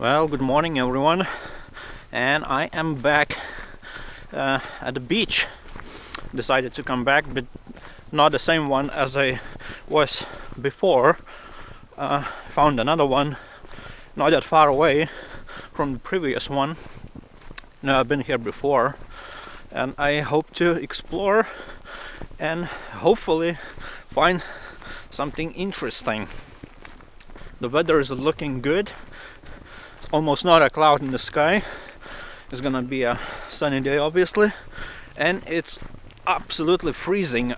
Well, good morning everyone, and I am back at the beach. Decided to come back, but not the same one as I was before. Found another one not that far away from the previous one. Now, I've been here before, and I hope to explore and hopefully find something interesting. The weather is looking good. Almost not a cloud in the sky. It's gonna be a sunny day, obviously, and it's absolutely freezing.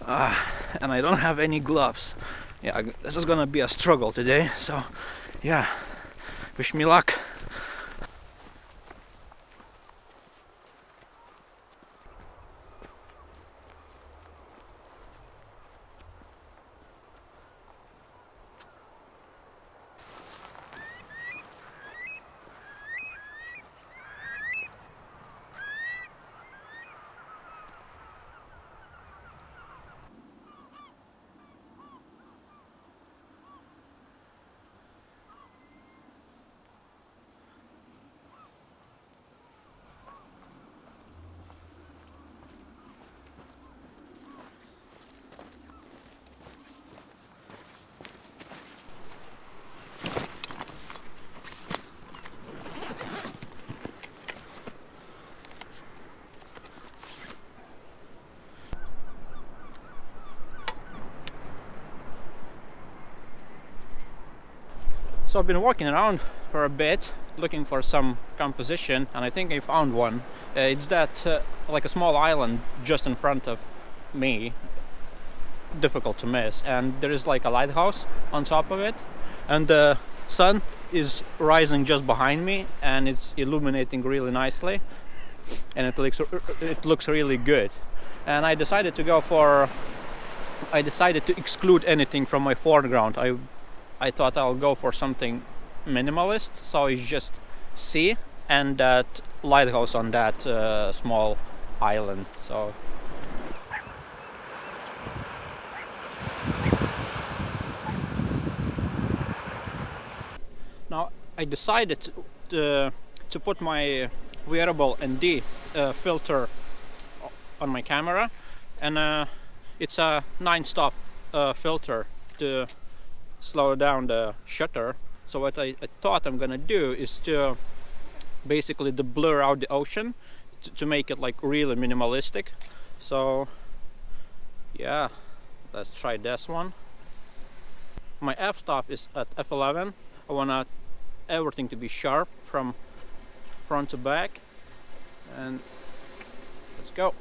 And I don't have any gloves. Yeah, this is gonna be a struggle today. So, yeah, wish me luck. So I've been walking around for a bit looking for some composition, and I think I found one. It's that like a small island just in front of me, difficult to miss, and there is like a lighthouse on top of it, and the sun is rising just behind me and it's illuminating really nicely, and it looks really good. And I decided to exclude anything from my foreground. I thought I'll go for something minimalist, so it's just sea and that lighthouse on that small island. So now I decided to put my wearable ND filter on my camera, and it's a 9-stop filter to slow down the shutter. So what I thought I'm gonna do is to basically blur out the ocean to make it like really minimalistic. So yeah, let's try this one. My f-stop is at f11. I want everything to be sharp from front to back, and let's go.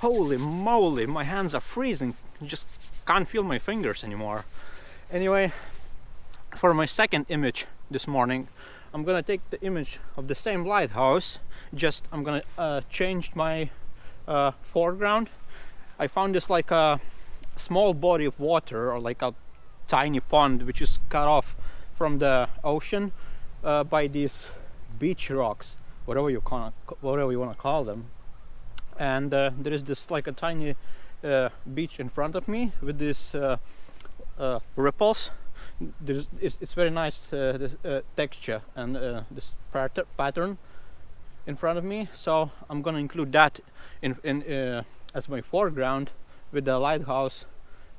Holy moly, my hands are freezing. I just can't feel my fingers anymore. Anyway, for my second image this morning, I'm gonna take the image of the same lighthouse, just I'm gonna change my foreground. I found this like a small body of water, or like a tiny pond, which is cut off from the ocean by these beach rocks, whatever you want to call them. And there is this like a tiny beach in front of me with these ripples. It's very nice this, texture and this pattern in front of me, so I'm gonna include that in as my foreground with the lighthouse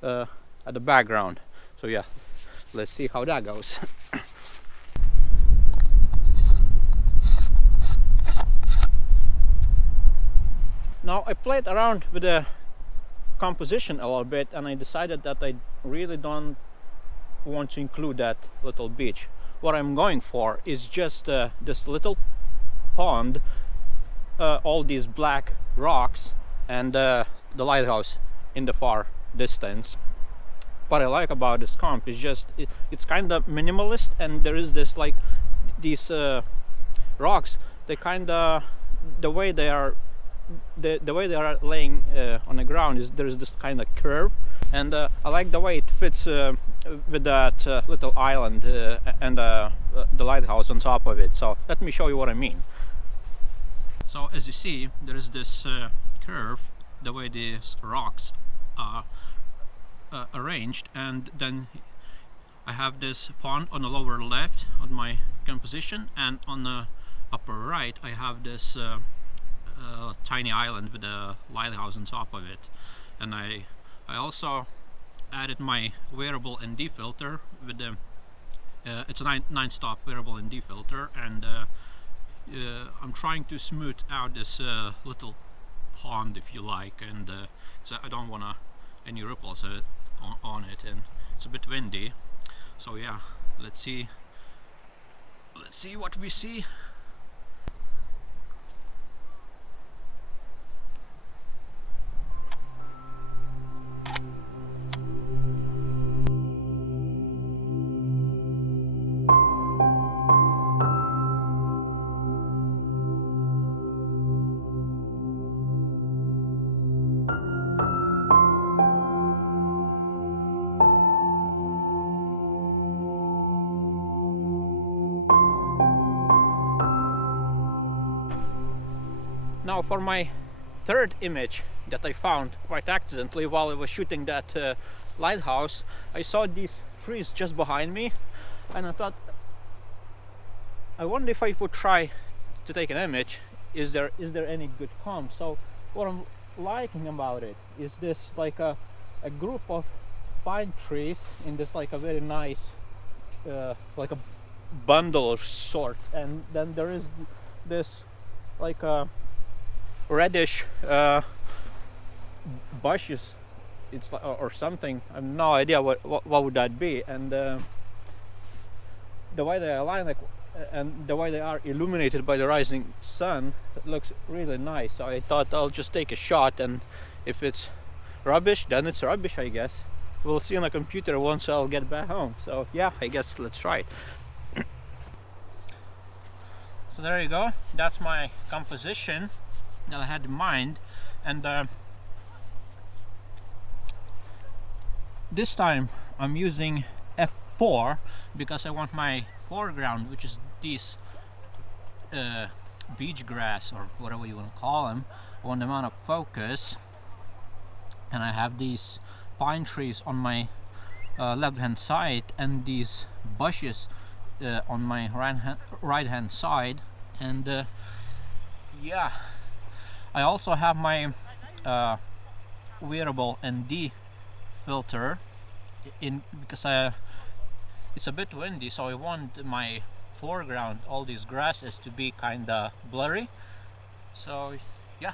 at the background. So yeah, let's see how that goes. Now I played around with the composition a little bit, and I decided that I really don't want to include that little beach. What I'm going for is just this little pond, all these black rocks, and the lighthouse in the far distance. What I like about this comp is just it's kind of minimalist, and there is this like these rocks. They kind of the way they are laying on the ground is there's this kind of curve, and I like the way it fits with that little island and the lighthouse on top of it. So let me show you what I mean. So as you see, there is this curve, the way these rocks are arranged, and then I have this pond on the lower left on my composition, and on the upper right I have this tiny island with a lighthouse on top of it. And I also added my variable ND filter with the it's a 9-stop variable ND filter, and I'm trying to smooth out this little pond, if you like, and so I don't want any ripples on it, and it's a bit windy. So yeah, let's see what we see. Now for my third image that I found quite accidentally while I was shooting that lighthouse, I saw these trees just behind me, and I thought, I wonder if I would try to take an image. Is there any good comp? So what I'm liking about it is this like a group of pine trees in this like a very nice like a bundle of sort, and then there is this like a reddish bushes, it's like, or something. I have no idea what would that be, and the way they align, like, and the way they are illuminated by the rising sun, it looks really nice. So I thought I'll just take a shot, and if it's rubbish, then it's rubbish, I guess. We'll see on the computer once I'll get back home. So yeah, I guess let's try it. So there you go, that's my composition that I had in mind, and this time I'm using f4 because I want my foreground, which is these beach grass or whatever you want to call them, I want them out of focus, and I have these pine trees on my left hand side and these bushes on my right hand side, and yeah, I also have my variable ND filter in because it's a bit windy, so I want my foreground, all these grasses, to be kinda blurry. So yeah,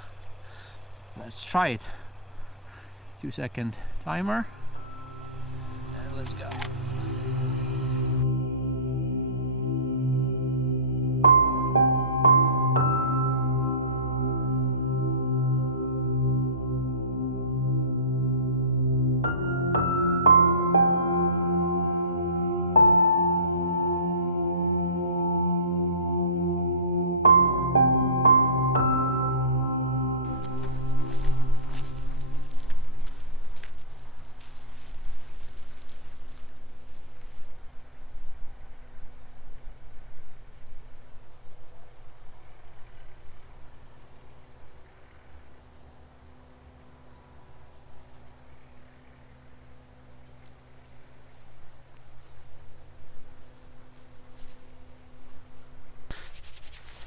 let's try it. 2-second timer, and let's go.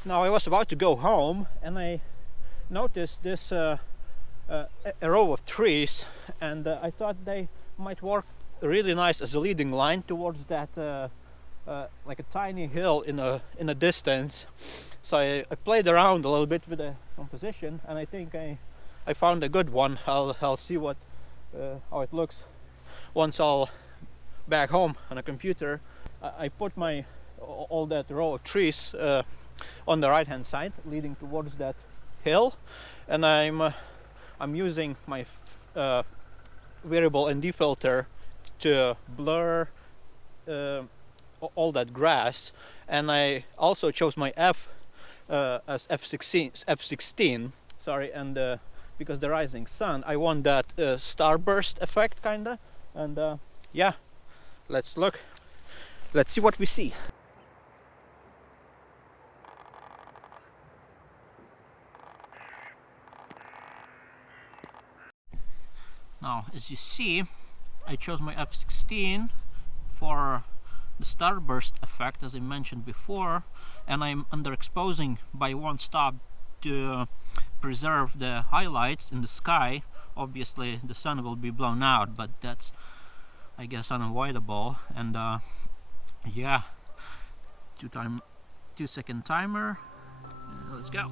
Now I was about to go home and I noticed this a row of trees, and I thought they might work really nice as a leading line towards that like a tiny hill in a distance. So I played around a little bit with the composition, and I think I found a good one. I'll see what how it looks once I'll back home on a computer. I put my all that row of trees on the right hand side leading towards that hill, and I'm using my variable ND filter to blur all that grass, and I also chose my F as F16 sorry, and because the rising sun, I want that starburst effect kinda, and yeah, let's see what we see. Now, as you see, I chose my F16 for the starburst effect, as I mentioned before, and I'm underexposing by one stop to preserve the highlights in the sky. Obviously the sun will be blown out, but that's, I guess, unavoidable. And yeah, 2-second timer, let's go.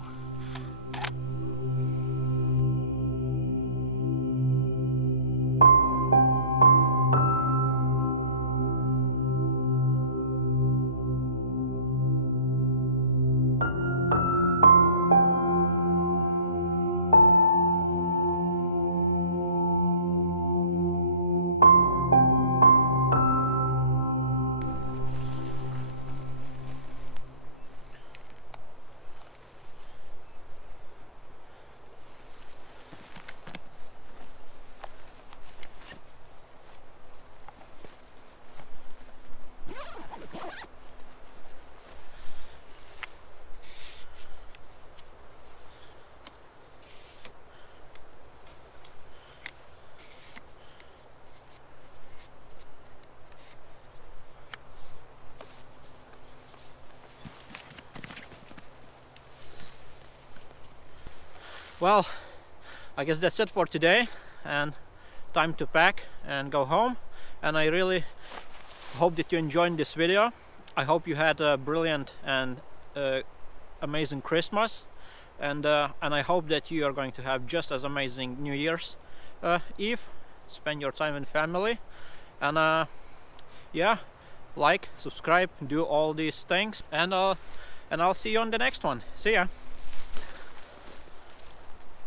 Well, I guess that's it for today, and time to pack and go home. And I really hope that you enjoyed this video. I hope you had a brilliant and amazing Christmas, and I hope that you are going to have just as amazing New Year's Eve. Spend your time with family, and yeah, like, subscribe, do all these things, and I'll see you on the next one. See ya.